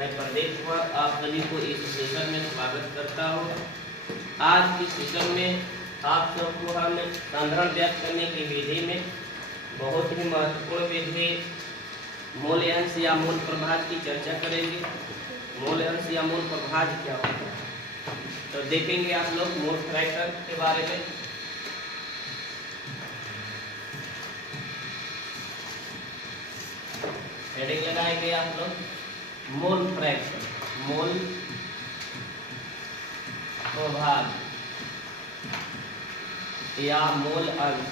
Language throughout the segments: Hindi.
मैं प्रदीप कुमार आप सभी को इस सेशन में स्वागत करता हूँ। आज के सेशन में आप सबको हम संधारण ज्ञात करने की विधि में बहुत ही महत्वपूर्ण विधि मूल अंश या मूल प्रभाज की चर्चा करेंगे। मूल अंश या मूल प्रभाज क्या होता है तो देखेंगे आप लोग मूल फ्रैक्शन के बारे में। हेडिंग लगाएंगे आप लोग मूल फ्रैक्शन, मूल प्रभाज या मूल अंश,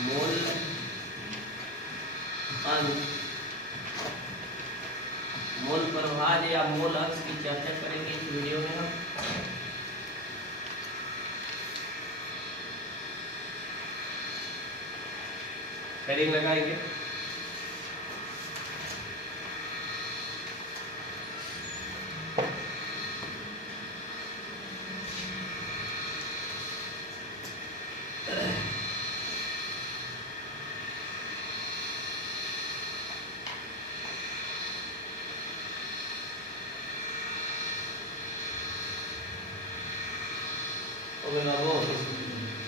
मूल अंश, मूल प्रभाज या मूल अंश की चर्चा करेंगे इस वीडियो में हम। हेडिंग लगाएंगे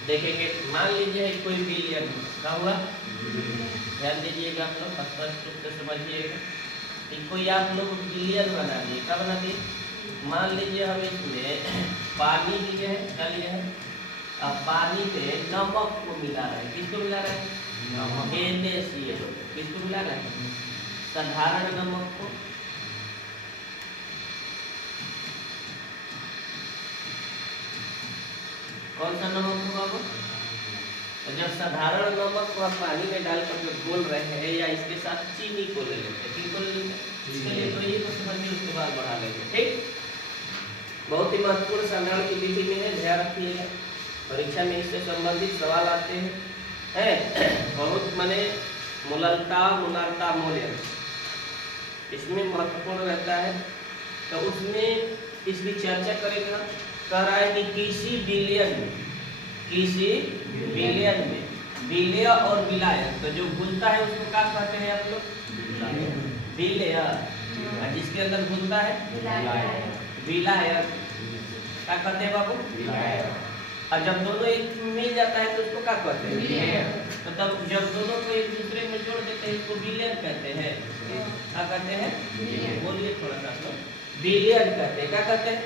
देखेंगे। मान लीजिए कोई बिलियन क्या हुआ, ध्यान दीजिएगा आप लोग, स्पष्ट रूप से समझिएगा। कोई आप लोग बिलियन बना दिए, क्या बना दिए? मान लीजिए हम इसमें पानी लिए है, क्या लिए है? अब पानी में नमक को मिला रहे हैं। किसको मिला रहे हैं? NaCl। किसको मिला रहे हैं? साधारण नमक को। कौन सा नमक होगा वो? तो जब साधारण नमक को आप पानी में डालकर जो घोल रहे हैं या इसके साथ चीनी को ले लेते हैं, किनको ले लेते हैं? चलिए तो ये तो समझिए, उसके बाद बढ़ा लेंगे। ठीक, बहुत ही महत्वपूर्ण संधारण की विधि में है, ध्यान रखिएगा। परीक्षा में इससे संबंधित सवाल आते हैं बहुत माने मूललता, मूलांता, मूल्य इसमें महत्वपूर्ण रहता है। तो उसमें इसकी चर्चा करेंगे। कह रहा है कि किसी बिलियन में विलेय और विलायक, तो जो घुलता है उसको क्या कहते हैं आप लोग? विलेय। जिसके अंदर घुलता है विलायक, क्या कहते हैं बाबू? और जब दोनों एक मिल जाता है तो उसको क्या कहते हैं? तो तब जब दोनों को एक दूसरे में जोड़ देते हैं इसको विलेय कहते हैं। क्या कहते हैं? बोलिए थोड़ा सा लोग। बिलियन कहते हैं। क्या कहते हैं?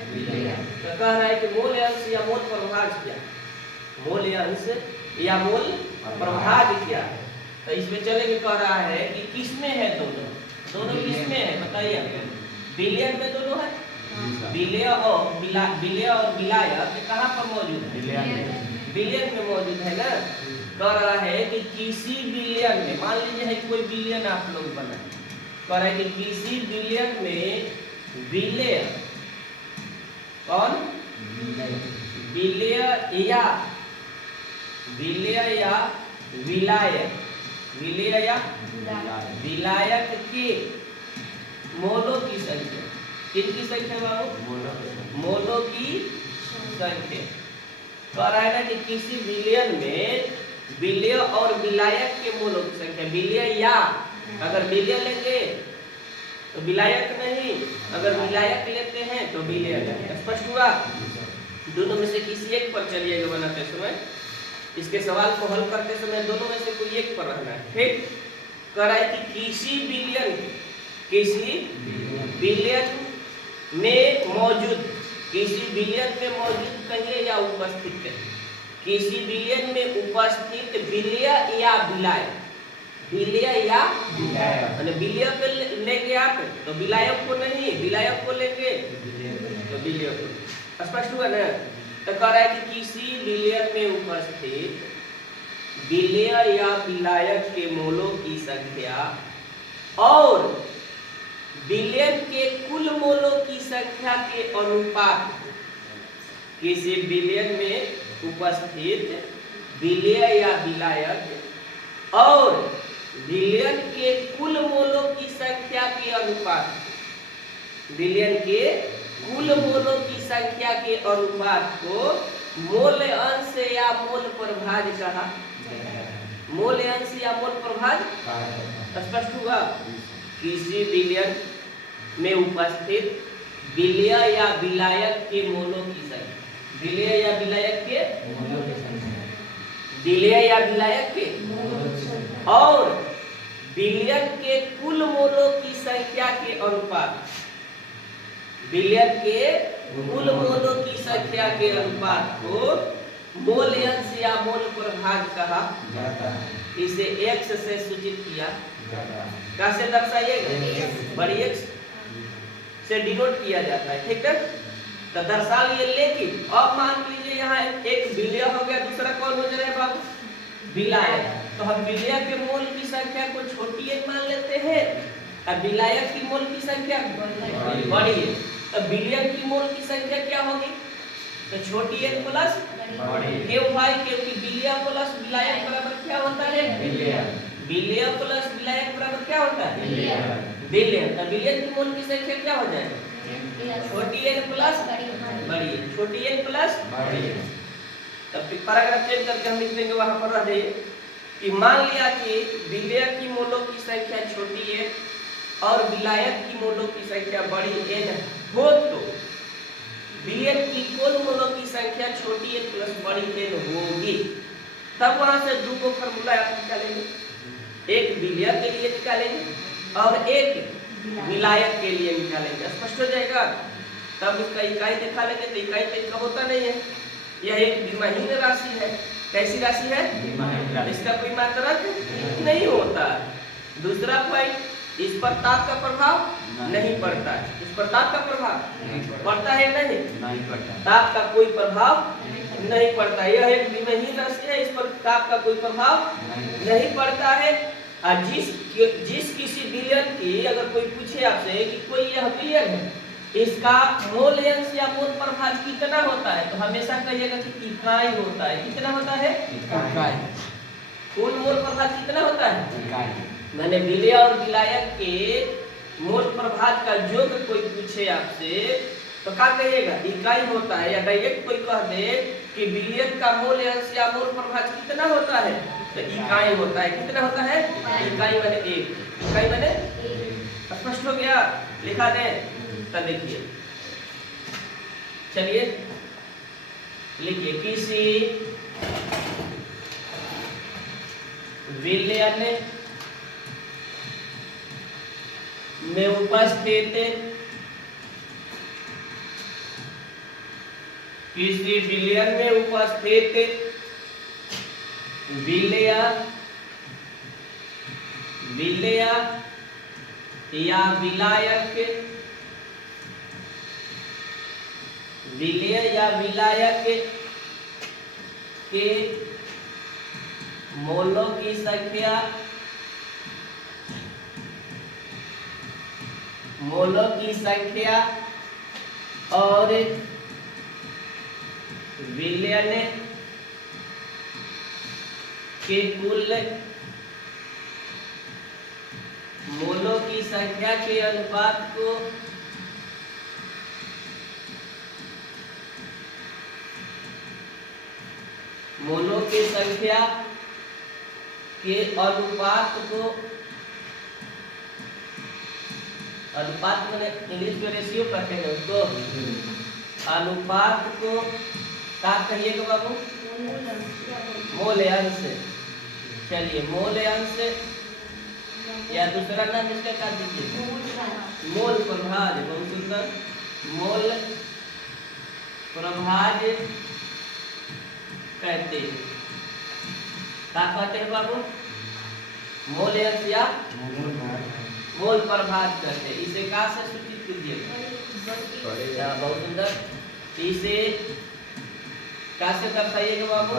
तो कह रहा है कि मूल अंश या मूल प्रभाज क्या? मूल अंश या मूल प्रभाज क्या है? तो इसमें चलेंगे। कह रहा है कि किसमें है दोनों? दोनों किसमें है बताइए? बिलियन में दोनों है। विलेय और विलायक कहाँ पर मौजूद है? बिलियन में मौजूद है ना। कह रहा है कि किसी बिलियन में, मान लीजिए है कोई बिलियन आप लोग बना, कह रहा है कि किसी बिलियन में विलेय, कौन? विलेय या विलायक, विलेय या विलायक के मोलों की संख्या। किसकी संख्या बाबू? मोलों की संख्या। कह रहा है ना कि किसी बिलियन में विलेय और विलायक के मोलों की संख्या। विलेय या, अगर विलेय लेंगे तो विलायक नहीं, अगर विलायक लेते हैं तो विलेय नहीं। स्पष्ट हुआ? दोनों में से किसी एक पर चलिएगा बनाते समय, इसके सवाल को हल करते समय दोनों में से कोई एक पर रहना है। ठीक, कह रहा है कि किसी बिलियन में मौजूद, किसी बिलियन में मौजूद कहिए या उपस्थित कहिए, किसी बिलियन में उपस्थित विलेय या विलायक, विलेय या विलेय को लेंगे आप तो विलायक को नहीं, विलायक को लेंगे तो विलेय को। स्पष्ट हुआ ना? तो कह रहा है कि किसी बिलियन में उपस्थित विलेय या विलायक के मोलों की संख्या और बिलियन के कुल मोलों की संख्या के अनुपात, किसी बिलियन में उपस्थित विलेय या विलायक और बिलियन के कुल मोलों की संख्या के अनुपात, बिलियन के कुल मोलों की संख्या के अनुपात को मोल अंश या मोल प्रभाज कहा। मोल अंश या मोल प्रभाज स्पष्ट हुआ। किसी बिलियन में उपस्थित विलय या विलायक के मोलों की संख्या, विलय या विलायक के विलय या विलायक के और विलयन के कुल मोलों की संख्या के अनुपात, विलयन के कुल मोलों की संख्या के अनुपात को मोल अंश या मोल प्रभाग कहा जाता है। इसे x से सूचित किया कैसे दर्शाइएगा, बड़ी x से डिनोट किया जाता है, ठीक है। तो दर्शा लिए, लेकिन अब मान लीजिए यहाँ एक विलय हो गया, दूसरा कौन हो जाएगा बाबू, विलायक। तो हम विलय के मोल की संख्या को छोटी एक मान लेते हैं और विलायक की मोल की संख्या बड़ी है। तो विलय की मोल की संख्या क्या होगी, तो छोटी एन प्लस क्यों भाई, क्योंकि विलय प्लस विलायक बराबर क्या होता है, विलय प्लस विलायक बराबर क्या होता है, विलय। तो विलय की मोल की संख्या क्या हो जाएगा, छोटी एन प्लस बड़ी एन, छोटी एन प्लस बड़ी एन। तब पैराग्राफ चेंज करके हम लिख देंगे, वहां पर रह जाइए कि मान लिया कि विलय की मोलों की संख्या छोटी है और विलायक की मोलों की संख्या बड़ी एन हो, तो विलय की कुल मोलों की संख्या छोटी एन प्लस बड़ी एन होगी। तब वहां से दो को फार्मूला आप निकालेंगे, एक विलय के लिए निकालेंगे और एक विलायक के लिए निकालेंगे, स्पष्ट हो जाएगा। तब इसका इकाई दिखा लेंगे, तो इकाई तो इसका होता नहीं है, यह एक विमाहीन राशि है। कैसी राशि है, इसका कोई मात्रक नहीं होता। दूसरा पॉइंट, इस पर ताप का प्रभाव नहीं पड़ता है, इस पर ताप का प्रभाव पड़ता है नहीं पड़ता, ताप का कोई प्रभाव नहीं पड़ता। यह एक विमाहीन राशि है, इस पर ताप का कोई प्रभाव नहीं पड़ता है। और जिस किसी विलयन की अगर कोई पूछे आपसे कि कोई यह विलयन है, इसका मोल अंश या मोल प्रभाव कितना होता है, तो हमेशा कहिएगा कि इकाई होता है। कितना होता है, इकाई। कुल मोल प्रभाव कितना होता है, इकाई। मैंने विलय और विलायक के मोल प्रभाव का योग कोई पूछे आपसे तो क्या कहिएगा, इकाई होता है। या डायरेक्ट कोई कह दे कि विलयन का मोल अंश या मोल प्रभाव कितना होता है, तो इकाई होता है। कितना होता है, इकाई माने एक, इकाई माने स्पष्ट हो गया, लिखा दें। तो देखिए, चलिए लिखिए, किसी विलयन में उपस्थित, किसी विलयन में उपस्थित विलय या विलायक, विलय या विलायक के मोलों की संख्या, मोलों की संख्या और विलयन के कुल मोलों की संख्या के अनुपात को मोलों की संख्या के अनुपात को, अनुपात मैंने इंग्लिश में रेशियो कहते हैं उसको, अनुपात को क्या कहिएगा बाबू, मोल अंश। चलिए, मोल अंश या दूसरा नाम इसका क्या दीजिए, मोल प्रभाज। बहुत सुंदर, मोल प्रभाज कहते हैं। क्या कहते हैं बाबू, मोल अंश या मोल प्रभाज कहते हैं। इसे कहाँ से सूचित कीजिएगा, बहुत सुंदर, इसे कहाँ से दर्शाइएगा बाबू,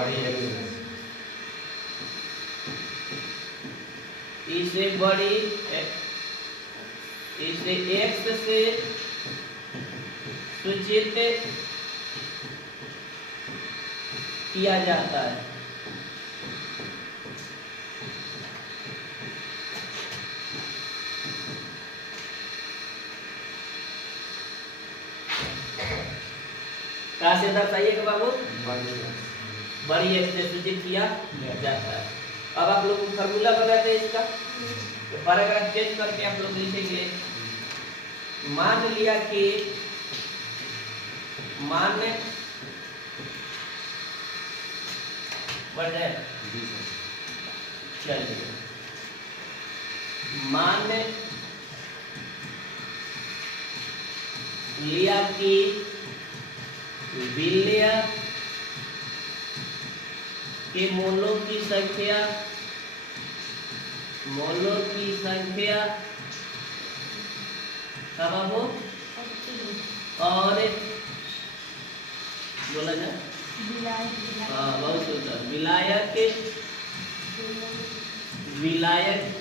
इसे बड़ी, इसे x से सूचित किया जाता है। कहाँ से दर्शाइएगा बाबू, बड़ी x से सूचित किया जाता है। अब आप लोग फार्मूला बनाते हैं इसका, तो पैराग्राफ चेंज करके आप लोग लिखेंगे मान लिया कि मान बढ़ जाए, चलिए मान लिया कि विलेय के मोलों की संख्या कब हो और बोला जाए, हाँ बहुत सुंदर, विलायक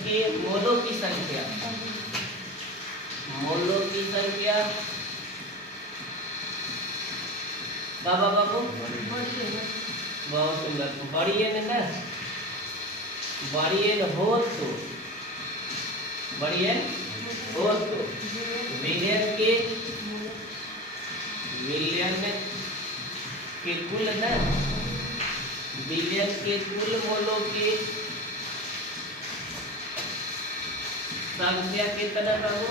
के मोलों की संख्या बाबा बाबू बहुत सुंदर, बड़ी है ना, बड़ी है हो तो विलियन के कुल ना, विलियन के कुल मोलों की संख्या कितना बाबू?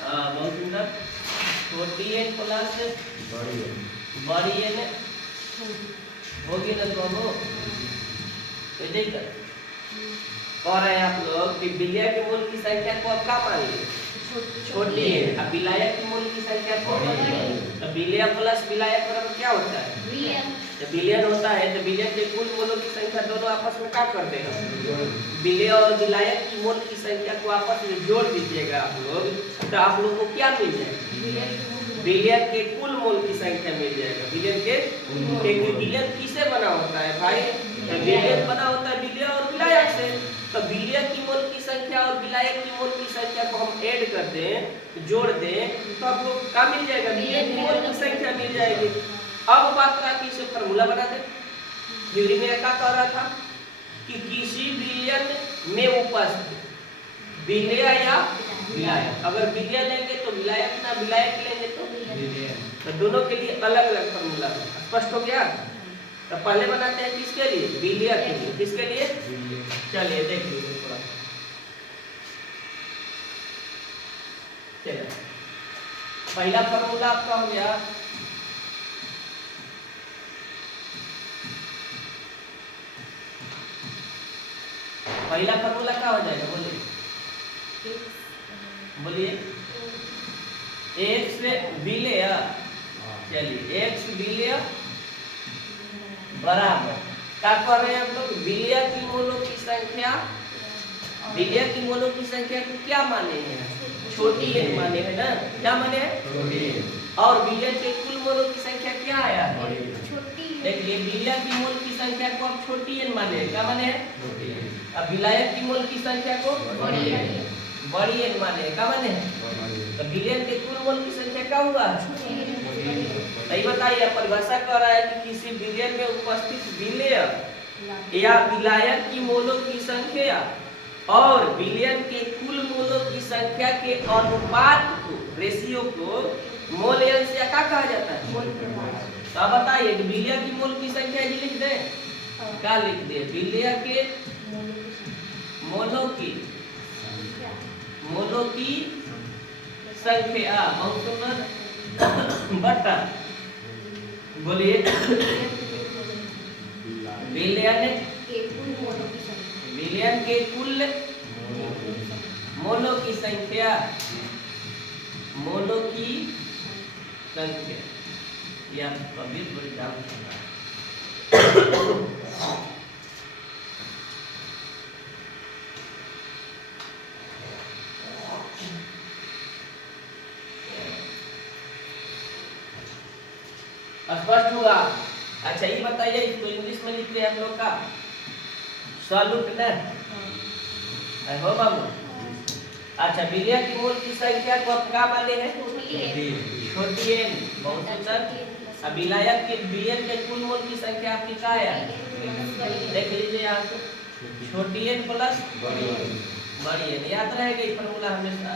हाँ बहुत सुंदर, छोटी एन प्लस बड़ी एन होगी ना बाबू। तो देखिए कह रहे हैं आप लोग कि विलेय के मूल की संख्या को अब क्या मान लिए? छोटी है। अब विलायक के मूल की संख्या को तो विलेय प्लस विलायक बराबर क्या होता है? जब विलियन होता है तो विलियन के कुल मोलों की संख्या दोनों आपस में क्या कर देगा? विलेय और विलायक की मोल की संख्या को आपस में जोड़ दीजिएगा आप लोग, तो आप लोगों को क्या मिल जाएगा? विलियन के कुल मोल की संख्या मिल जाएगा। विलियन के विलियन किससे बना होता है भाई? विलियन बना होता है विलेय और विलायक से। तो विलेय की मोल की संख्या और विलायक की मोल की संख्या को हम ऐड कर दें, जोड़ दें, तो आपको क्या मिल जाएगा? विलियन की मोल की संख्या मिल जाएगी। अब बात रहा कि इसे फार्मूला बना दे। थ्योरी में क्या कह रहा था कि किसी विलियन में उपस्थित विलेय या विलायक, अगर विलेय लेंगे तो विलायक ना, विलायक लेंगे तो विलेय, तो दोनों के लिए अलग अलग फार्मूला है। स्पष्ट हो गया? तो पहले बनाते हैं किसके लिए? विलेय के लिए। किसके लिए? चलिए देख लीजिए थोड़ा, चलिए पहला फार्मूला आपका हो गया पहला फार्मूला क्या हो जाएगा? बोलिए एक्स विलेय, चलिए एक्स विलेय बराबर क्या कर रहे हैं हम लोग? विलेय की मोलों की संख्या, विलेय की मोलों की संख्या को क्या माने हैं? छोटी एन माने है ना, क्या माने हैं? और विलेय के कुल मोलों की संख्या क्या आया? देखिए विलेय की मोल की संख्या को अब छोटी एन माने, क्या माने हैं? अब विलायक की मोल की संख्या को बड़ी एन माने, क्या माने हैं? तो विलेय के कुल मोल की संख्या क्या हुआ? सही बताइए। परिभाषा कह रहा है कि किसी विलेय में उपस्थित विलेय या विलायक की मोलों की संख्या और विलेय के कुल मोलों की संख्या के अनुपात को, रेशियो को मोल एन से क्या कहा जाता है? तो बताइए कि विलेय की मोल की संख्या जी लिख दें, क्या लिख दे? विलेय के मोलों की संख्या बहुत सुंदर बटा, बोलिए विलेय के कुल मोलों की संख्या, या कभी बड़ी डाउट होगा। स्पष्ट हुआ? अच्छा ये बताइए, इसको इंग्लिश में लिख रहे हैं हम लोग का सॉल्यूट ना हो बाबू। अच्छा विलेय की मोल की संख्या को आप क्या माने हैं? छोटी एन, बहुत सुंदर। अब विलायक के विलेय के कुल मोल की संख्या आपकी क्या है? देख लीजिए यहाँ से, छोटी एन प्लस बड़ी एन। याद रहेगा ये फार्मूला हमेशा।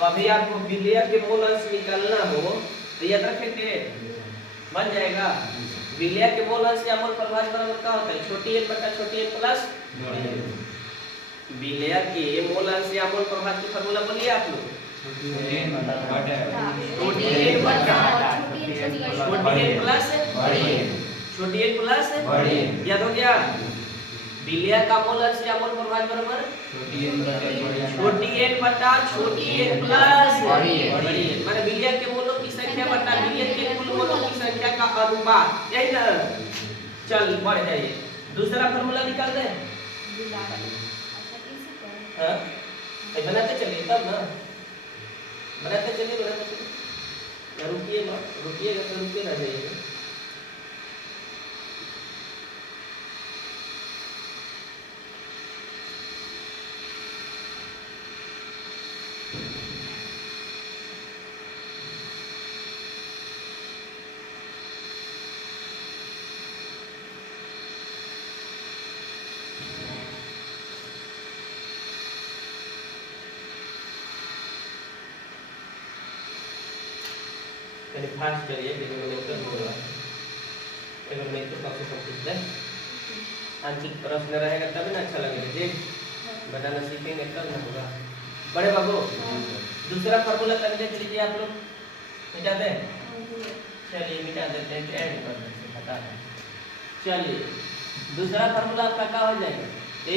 कभी आपको विलेय के मोल अंश निकालना हो तो याद रखेंगे, बन जाएगा। विलेय के मोल अंश या मोल प्रभाज बराबर क्या होता है? छोटी एन बटा छोटी एन प्लस। विलय के मोल अंश या मोल प्रभाज की फार्मूला बोलिए आप लोग। छोटी एन प्लस याद हो गया। विलय का मोल अंश या मोल प्रभाज बराबर छोटी एन बटा छोटी एन प्लस बड़ी एन, माने विलय के मोलों की संख्या बटा विलय के कुल मोलों की संख्या का अनुपात, यही ना। चल बढ़ जाइए, दूसरा फार्मूला निकाल दे। हाँ बनाते चलिए तब ना, बनाते चलिए। रुकिएगा तो रुके रह जाइएगा। फास्ट करिए, एग्जामिनेशन हो रहा है, एग्जामिनेशन कब से कंप्लीट है। आंशिक प्रश्न रहेगा तभी ना अच्छा लगेगा जी, बनाना सीखेंगे तब ना होगा। बड़े बाबू दूसरा फार्मूला कर देख लीजिए आप लोग, मिटा दे। चलिए मिटा देते हैं, ऐड कर देते हैं, बता दें। चलिए दूसरा फार्मूला आपका क्या हो जाएगा,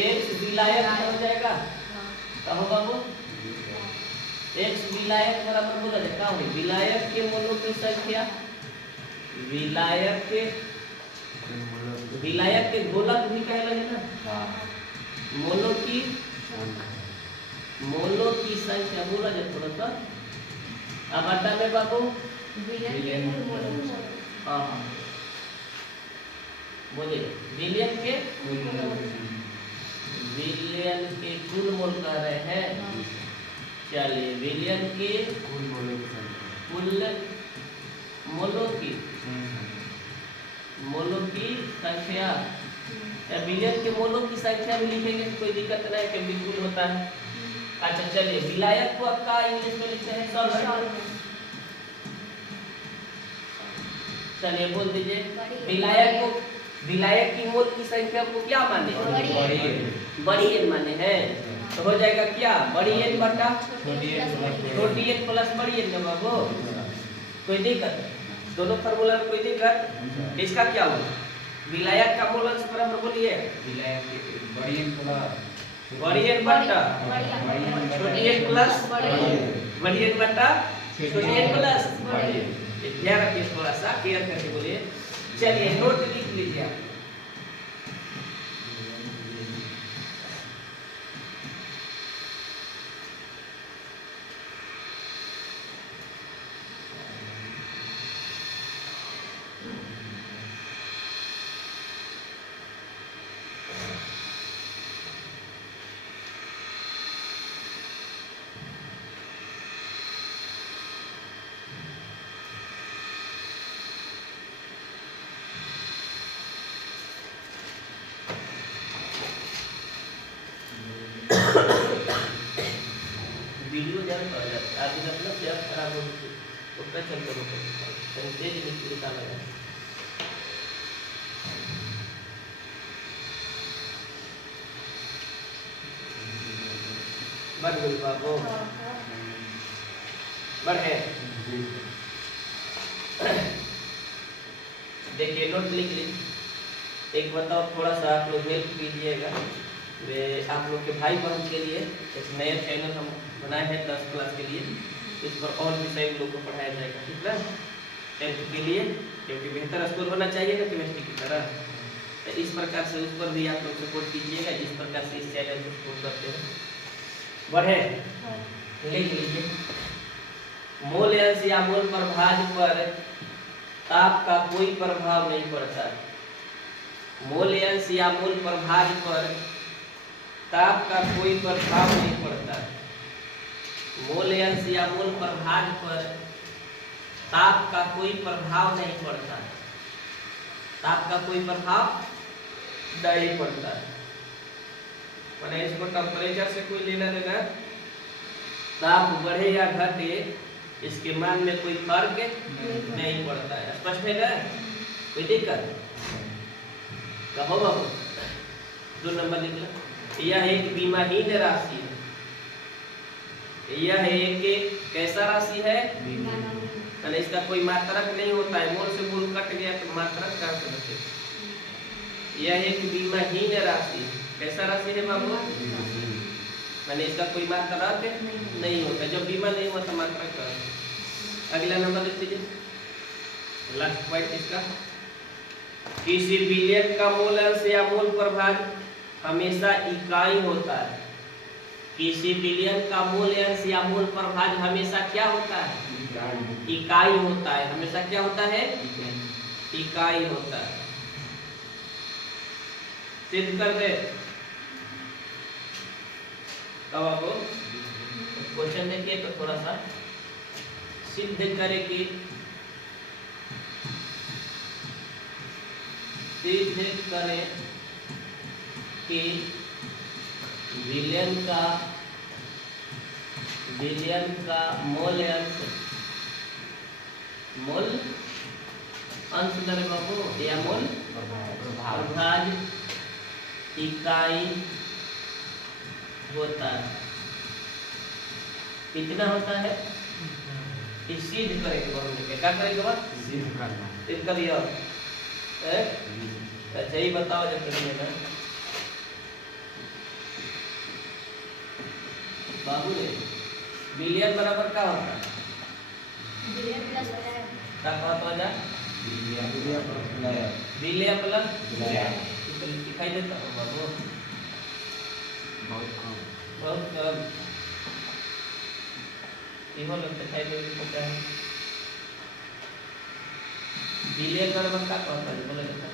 x विलायक हो जाएगा। कहो बाबू x विलायक बराबर बोला जाए क्या होगी, विलायक के मोलों की संख्या, विलायक के गोलक भी कहे लगे ना, मोलों की संख्या बोला जाए थोड़ा सा। अब अड्डा में बाबू हाँ बोलिए विलियन के कुल मोल कह रहे हैं। चलिए विलियन के कुल मोलों की संख्या, या विलियन के मोलों की संख्या भी लिखेंगे तो कोई दिक्कत नहीं, कि बिल्कुल होता है। अच्छा चलिए विलायक को आपका इंग्लिश में लिखते हैं सॉल्वेंट। चलिए बोल दीजिए विलायक की मोल की संख्या को क्या माने, बड़ी एन माने हैं, तो हो जाएगा क्या, बड़ी एन बटा छोटी एन प्लस बड़ी एन। बाबू कोई दिक्कत, दोनों फार्मूला में कोई दिक्कत। इसका क्या होगा, विलायक का मोल अंश बराबर बोलिए बड़ी एन बटा छोटी एन प्लस बड़ी एन बटा छोटी एन प्लस। ध्यान रखिए, थोड़ा सा क्लियर करके बोलिए। चलिए नोट लिख लीजिए आप। वीडियो जब आप मतलब क्या खराब हो तो क्या चलते हो तेज निकाला है। बढ़ गई बाबू बढ़े। देखिए नोट लिख लीजिए। एक बताओ थोड़ा सा आप लोग हेल्प कीजिएगा, वे आप लोग के भाई बहन के लिए एक नया चैनल हम बनाए हैं 10 क्लास के लिए, इस पर और विषय लोग को पढ़ाया जाएगा, ठीक है 10th के लिए, क्योंकि बेहतर स्कोर होना चाहिए ना केमिस्ट्री की तरह। तो इस प्रकार से उस पर भी आप लोग सपोर्ट कीजिएगा, जिस प्रकार से इस चैनल को सपोर्ट करते हैं। बढ़े लिख लीजिए, मोल अंश या मोल प्रभाज पर ताप का कोई प्रभाव नहीं पड़ता। मोल अंश या मोल प्रभाज पर ताप का कोई प्रभाव नहीं पड़ता। मोल अंश या मोल प्रभाज पर ताप का कोई प्रभाव नहीं पड़ता। ताप का कोई प्रभाव नहीं पड़ता, मैंने इसको टेम्परेचर से कोई लेना देना, ताप बढ़े या घटे इसके मान में कोई फर्क नहीं पड़ता है। स्पष्ट है ना, कोई दिक्कत? कहो बाबू 2 नंबर लिख लो। यह एक बीमाहीन राशि है। यह एक कैसा राशि है? यानी इसका कोई मात्रक नहीं होता है। मूल से मूल कट गया तो मात्रक कहाँ से बचे? यह एक बीमाहीन राशि। कैसा राशि है बाबू? यानी इसका कोई मात्रक नहीं होता। जब बीमा नहीं हुआ तो मात्रक का। अगला नंबर लिख लीजिए, लास्ट पॉइंट इसका। किसी बिलियन का मूल अंश या मूल प्रभाग हमेशा इकाई होता है। किसी बिलियन का मूल अंश या मूल प्रभाग हमेशा क्या होता है? इकाई होता है। हमेशा क्या होता है? इकाई होता है। सिद्ध कर दे। अब आपको क्वेश्चन देखिए तो थोड़ा सा सिद्ध करेगी। सिद्ध करें कि बिलियन का मूल अंश दर बाबू या मूल प्रभाग इकाई होता है। कितना होता है? सिद्ध करेंगे हमने क्या करेंगे बात? सिद्ध कर दिया। अच्छा ही बताओ जब करेंगे ना बाबू ने बिलियन बराबर क्या होता है? बिलियन प्लस क्या कहता है? बिलियन प्लस दिखाई देता है बाबू बहुत कम। दिखाई देता है। बिलियन बराबर क्या कहता है? बोले देखो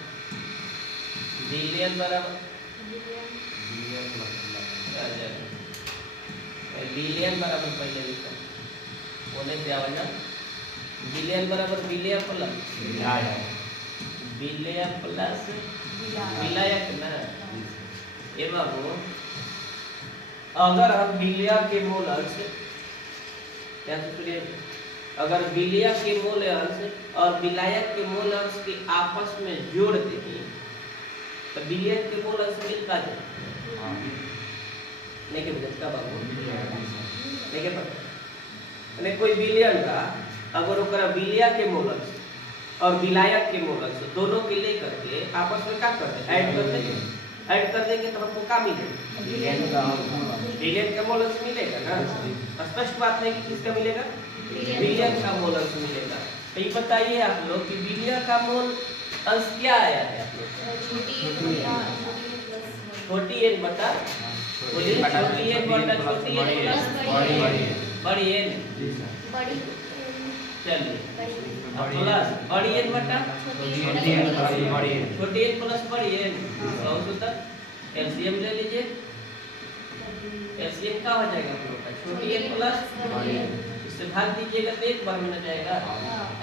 बिलियन बराबर बिलियन बराबर पहले लिखा बोले से आवाज। बिलियन बराबर बिलियन प्लस विलायक ना। ये बाबू अगर हम बिलिया के मूल अंश क्या सुनिए, अगर बिलिया के मूल अंश और विलायक के मूल अंश के आपस में जोड़ देंगे तो बिलियन के मूल अंश मिलता है। नहीं के का बाबू नहीं के पता नहीं कोई बिलियन का अगर ओकरा बिलिया के मूल अंश और विलायक के मूल अंश दोनों के लेकर के आपस में क्या कर दे? ऐड कर देंगे तो हमको क्या मिलेगा? बिलियन का मूल अंश मिलेगा ना। स्पष्ट बात है कि किसका मिलेगा? बिलियन का मूल अंश मिलेगा। तो ये बताइए आप लोग कि बिलियन का मूल अंश क्या आया है? छोटी एन बटा छोटी एन प्लस बड़ी एन। चलिए प्लस बड़ी एन बटा छोटी एन प्लस बड़ी एन। बहुत सुंदर। एलसीएम ले लीजिए। एलसीएम क्या हो जाएगा आप लोग का? छोटी एन प्लस इससे भाग दीजिएगा तो एक बार में आ जाएगा।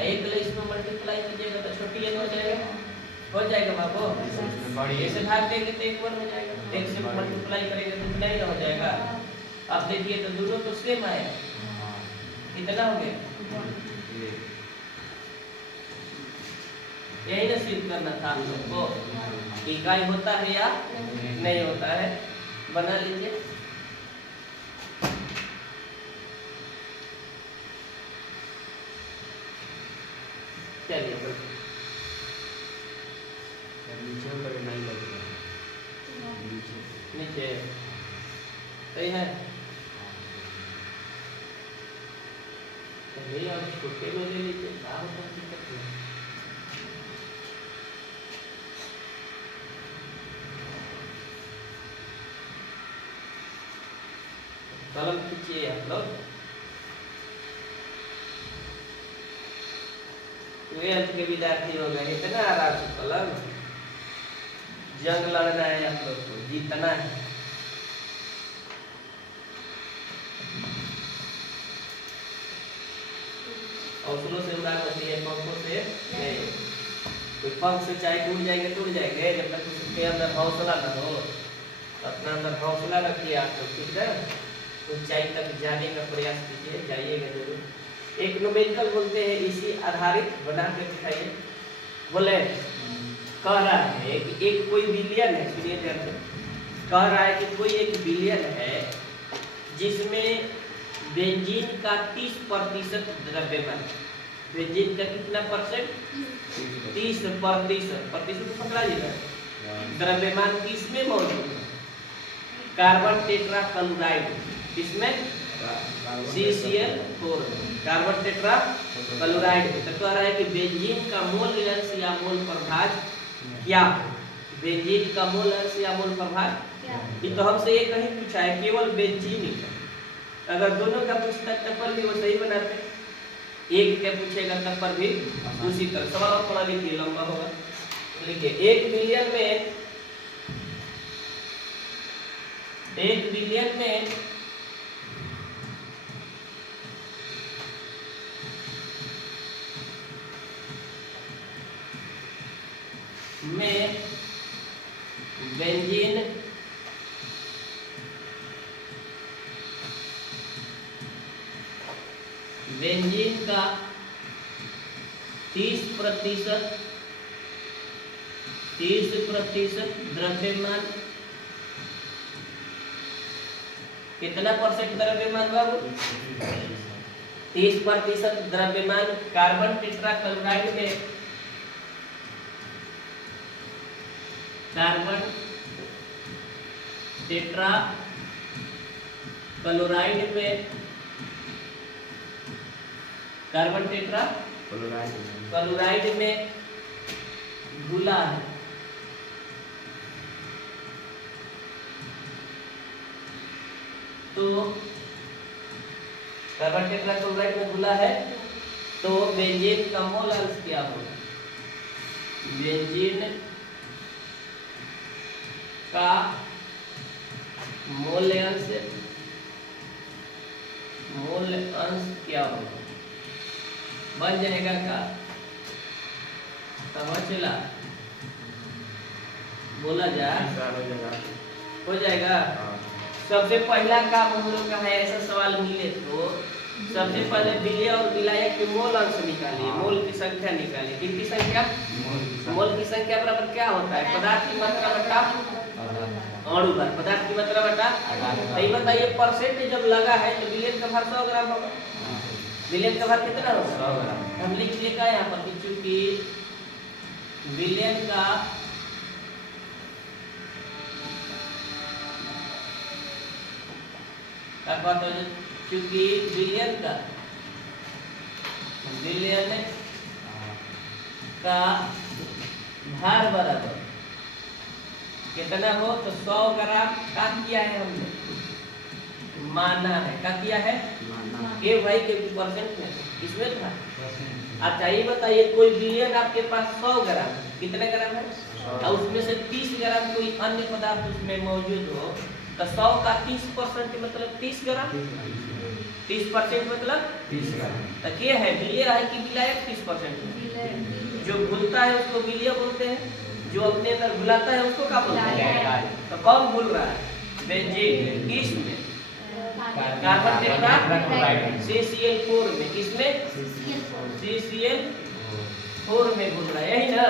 एक इसमें मल्टीप्लाई कीजिएगा तो छोटी एन हो जाएगा बाबू। ऐसे भाग देंगे तो एक बार हो जाएगा। एक से मल्टीप्लाई करेंगे तो नहीं हो जाएगा। अब देखिए तो दोनों तो सेम आए। कितना हो गया? यही ना सिद्ध करना था हम लोग को। इकाई होता है या नहीं होता है? बना लीजिए। चलिए नीचे सही है। आप छोटे में ले लीजिए। कलम खींचिए आप लोग। ट्वेल्थ के विद्यार्थी हो गए। इतना आराम से कलम। जंग लड़ना है आप लोग को, जीतना है। हौसलों से उड़ान होती है, पंखों से नहीं। कोई पंख से चाहे टूट जाएंगे जब तक उसके अंदर हौसला न हो। अपना अंदर हौसला रखिए आप लोग, ठीक है? ऊंचाई तक जाने का प्रयास कीजिए, जाइएगा जरूर। एक न्यूमेरिकल बोलते हैं, इसी आधारित बना के दिखाइए। बोले कह रहा है कि एक कोई बिलियन है, सुनिए ध्यान से। कह रहा है कि कोई एक विलयन है जिसमें बेंजीन का 30% द्रव्यमान, बेंजीन का कितना परसेंट? 30%, प्रतिशत तो पकड़ा जी द्रव्यमान किसमें मौजूद है? कार्बन टेट्रा क्लोराइड, किसमें? CCl4, carbon tetra chloride. तो कह रहा है कि बेंजीन का मोल अंश या मोल प्रभाग क्या है? बेंजीन का मोल अंश या मोल प्रभाग ये तो हमसे ये कहीं पूछा है केवल बेंजीन ही। अगर दोनों का पूछता तब पर भी वो सही बनाते, एक के पूछेगा तब पर भी उसी तरह। सवाल थोड़ा लिखिए, लंबा होगा। लिखिए, एक बिलियन में बेंजीन का 30% द्रव्यमान, कितना परसेंट द्रव्यमान बाबू? 30% द्रव्यमान कार्बन टेट्रा क्लोराइड में, कार्बन टेट्रा क्लोराइड में, कार्बन टेट्रा क्लोराइड में घुला है। तो कार्बन टेट्रा क्लोराइड में घुला है तो बेंजीन का मोल अंश क्या होगा? बेंजीन का मोल अंश क्या होगा? बन जाएगा का? समझ चला? बोला जाए हो जाएगा। सबसे पहला काम हम लोग का है, ऐसा सवाल मिले तो सबसे पहले विलय और विलायक के मोल अंश निकालिए, मोल की संख्या निकालिए। कितनी संख्या? मोल की संख्या बराबर क्या होता है? पदार्थ की मात्रा बटा अणु भार, पदार्थ की मात्रा बटा। तो बताइए परसेंट जब लगा है तो विलयन का भार 100 ग्राम होगा। विलयन का भार कितना होगा? 100 ग्राम। हम लिख देगा यहाँ पर क्योंकि विलयन का क्योंकि विलयन का भार बराबर कितना हो तो 100 ग्राम का किया है हमने, माना है। क्या किया है? ये भाई के परसेंट में इसमें था। अच्छा ये बताइए कोई विलयन आपके पास 100 ग्राम, कितने ग्राम है? और उसमें से 30 ग्राम कोई अन्य पदार्थ उसमें मौजूद हो तो 100 का 30% मतलब 30 ग्राम, 30% मतलब 30 ग्राम। तो क्या है? विलय है कि विलायक? 30% जो घुलता है उसको विलय बोलते हैं, जो अपने अंदर घुलाता है उसको क्या बोलते हैं? तो कौन घुल रहा है? बेंजीन। किसमें? कार्बन टेट्रा क्लोराइड CCl4 में। किसमें? CCl4 में घुल रहा है, यही ना?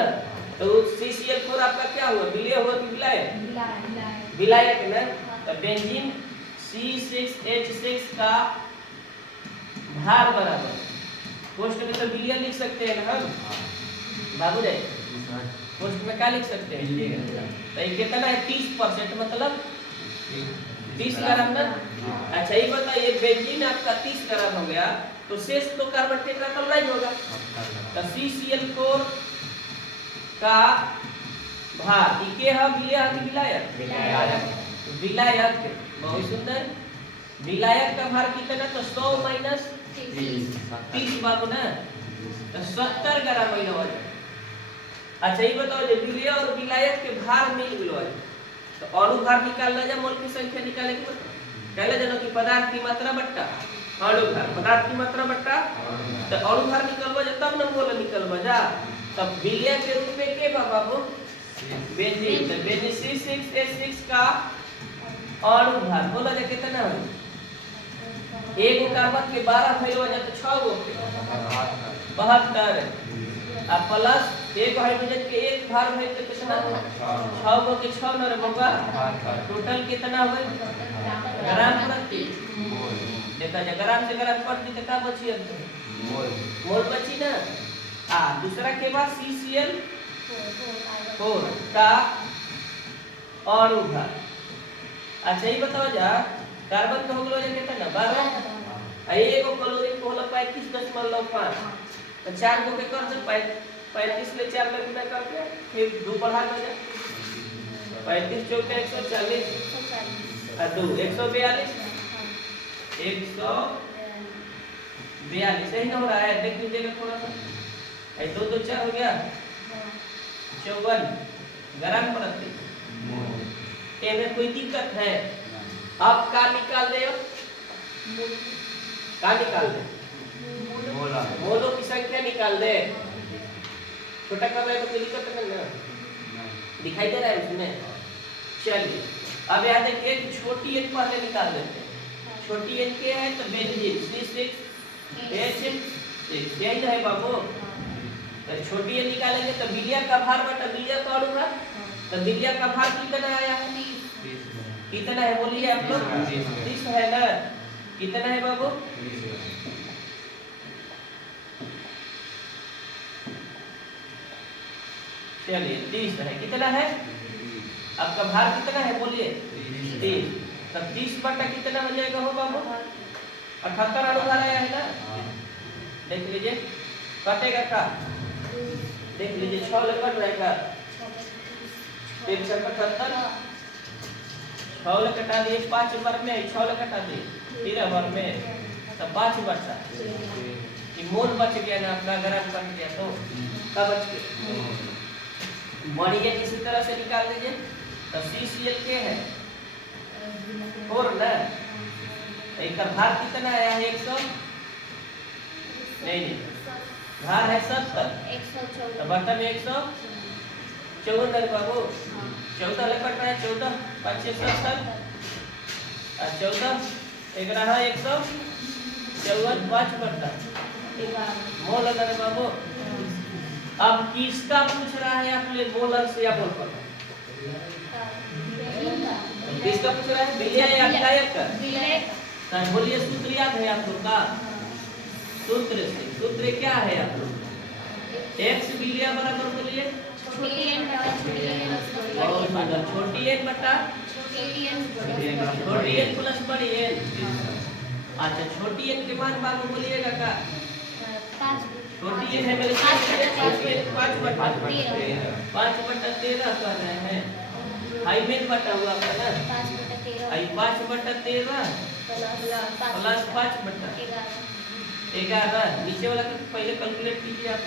तो CCl4 आपका क्या हुआ? विलय हुआ कि विलायक? विलायक ना। तो बेंजीन C6H6 का भार बराबर, पोस्ट में तो विलय लिख सकते हैं ना बाबू जी? पोस्ट में क्या लिख सकते हैं? तो ये कितना है? 30% मतलब 30 ग्राम ना। अच्छा ये बताइए बेंजीन आपका 30 ग्राम हो गया तो शेष तो कार्बन टेट्रा क्लोराइड होगा। तो CCl4 का भार इके है विलय कि विलायक? विलायक। बहुत सुंदर। विलायक का भार कितना? तो 100 माइनस 30 बाबू ना, तो 70 ग्राम हो जाए। अच्छा ये बताओ जो विलय और विलायक के भार मिल गए तो अणु भार निकालना जा, मोल की संख्या निकाले के कहले जानो कि पदार्थ की मात्रा बट्टा अणु भार, पदार्थ की मात्रा बट्टा तो अणु भार निकलवा जा तब न मोल निकलवा जा। तब विलय के रूप में के बाबू? बेंजीन। तो बेंजीन C6H6 का अणु भार बोला जा कितना है? एक कार्बन के 12 फैलवा जा तो 6 गो 72। अब प्लस एक हाइड्रोजन के एक भार है तो कितना 6 गो के 6 न रे बबुआ टोटल कितना होई ग्राम प्रति देखा जा ग्राम से ग्राम प्रति कितना बची है मोल बची ना। दूसरा के बाद CCl4 का अणु भार। अच्छा ये बताओ जा कार्बन का हो गलो कितना 12 एगो क्लोरीन को होला 35.5 तो 4 गो के कर दे 35 ले 4 ले गुना करके फिर 2 बढ़ा दो जा 35 चौक 140 और 2 142 सही ना हो रहा है देख लीजिएगा थोड़ा सा 2 2 4 हो गया 54 ग्राम प्रति इनमें कोई दिक्कत है। अब का निकाल दे का निकाल दे मोलों की संख्या निकाल दे छोटा कर रहे तो कोई दिक्कत नहीं ना दिखाई दे रहा है उसमें। चलिए अब यहाँ देखिए छोटी एन पहले निकाल लेते हैं। छोटी एन क्या है तो बेंजीन C6H6 यही है बाबू। तो छोटी एन निकालेंगे तो बिलिया का भार बटा बिलिया का अणु भार तो बिलिया का भार कितना आया है कितना है बोलिए आप लोग 30 है ना कितना है बाबू चलिए 30 है कितना है आपका भार कितना है बोलिए 30 तब 30 बटा कितना हो जाएगा हो बाबू 78 अणु भार आया है ना। देख लीजिए कटेगा का देख लीजिए 6 ले कट रहेगा 378 6 ले कटा दिए 5 बार में 6 ले कटा दिए 13 बार में तब 5 बचा ये मोल बच गया ना अपना ग्राम बन गया तो का बच गया। बढ़िया किसी तरह से निकाल दीजिए तो CCl के है 4 ना एक का भार कितना आया है 100 नहीं भार है 70 तो बटा में 154 बाबू 14 लपट रहा है 14 5 70 और 14 11 154 5 बटा मोल अगर बाबू। अब किसका पूछ रहा है आपने मोलर से या मोल पर किसका पूछ रहा है बिलिया या विलायक का तो बोलिए सूत्र याद है आप लोग का सूत्र क्या है आप लोग x बिलिया बराबर बोलिए छोटी n बटा छोटी n प्लस बड़ी n। अच्छा छोटी n के मान बाद में बोलिएगा का छोटी n है मेरे 5 बटा 13 कर रहे हैं हाई में बटा हुआ आपका ना 5 बटा 13 प्लस 5 बटा 11 नीचे वाला को पहले कैलकुलेट कीजिए आप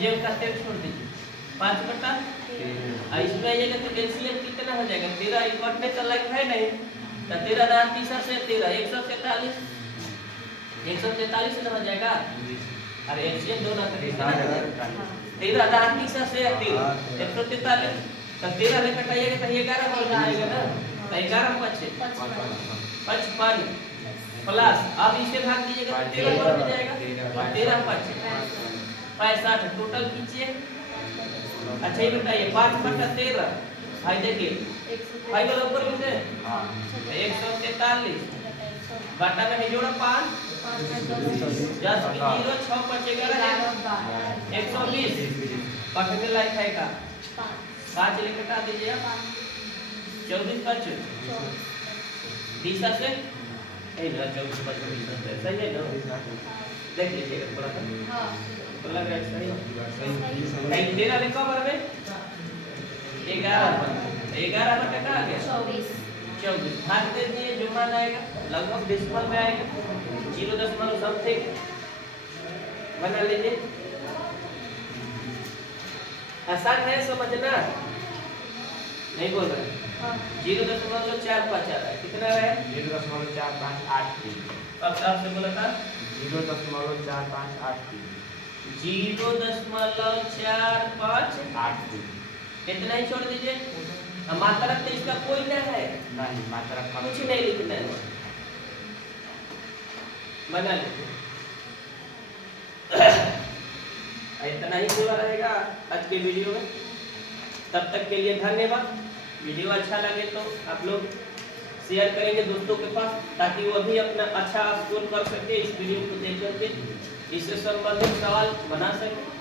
जेब का 13 छोड़ दीजिए 5 बटा इसमें आइएगा तो एलसीएम कितना हो जाएगा 13 इकट्ठे तो लाइक है नहीं तो 13 दान 30 से 13 143 हो जाएगा अरे एलसीएम दो ना करेगा 13 दान 30 से 143 तो 13 ले कटाइएगा तो 11 हो जाएगा ना तो 11 बचे 55 प्लस अब इसे भाग दीजिएगा तो 13 हो जाएगा 13 बचे 65 टोटल कीजिए। अच्छा ये बताइए 5 बटा 13 भाई देखिए भाई को ऊपर लिखे 143 बटा में जोड़ो 5 10 की 0 6 5 11 120 पकड़ने लायक है का 5 ले कटा दीजिए 24 5 20 से ए ना 24 5 सही है ना देख लीजिएगा थोड़ा सा तो लग रहा है सही नहीं 13 ले कवर में 11 बटा का आ गया 24 भाग दे दिए जो मान आएगा लगभग डेसिमल में आएगा 0 समथिंग बना लीजिए। आसान है समझना नहीं बोल रहे 0.45 आ रहा है कितना है 0.458 अब आपसे बोला था 0.458 0.458 कितना ही छोड़ दीजिए। मात्रा तो इसका कोई ना है नहीं मात्रा कुछ नहीं लिखना है बना लीजिए इतना ही पूरा रहेगा आज के वीडियो में। तब तक के लिए धन्यवाद। वीडियो अच्छा लगे तो आप लोग शेयर करेंगे दोस्तों के पास, ताकि वो भी अपना अच्छा स्कोर कर सके इस वीडियो को देख करके, इससे संबंधित सवाल बना सके।